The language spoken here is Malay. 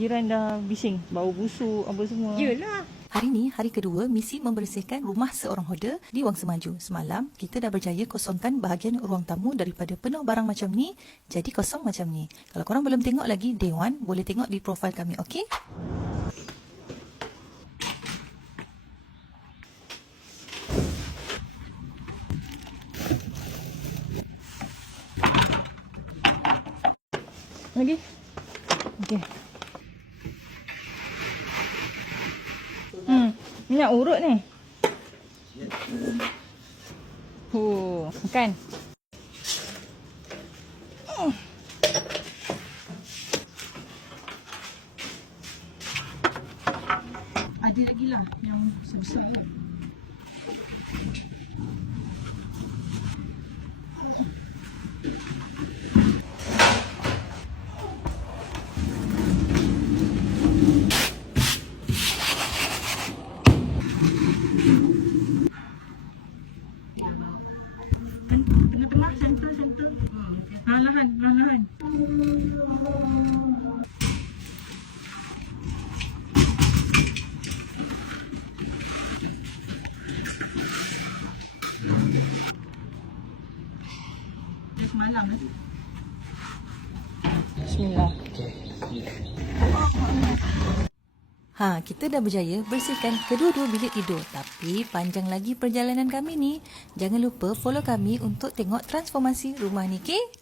Jiran dah bising, bau busuk apa semua. Yelah. Hari ni, hari kedua, misi membersihkan rumah seorang hoarder di Wang Semaju. Semalam, kita dah berjaya kosongkan bahagian ruang tamu daripada penuh barang macam ni, jadi kosong macam ni. Kalau korang belum tengok lagi Day 1, boleh tengok di profil kami, okey? Lagi? Okey. Minyak urut ni. Makan. Ada lagi lah yang sebesar tu. Tengah-tengah, center. Perlahan. Semalam lah. Bismillah. Kita dah berjaya bersihkan kedua-dua bilik tidur. Tapi panjang lagi perjalanan kami ni. Jangan lupa follow kami untuk tengok transformasi rumah ni, okey?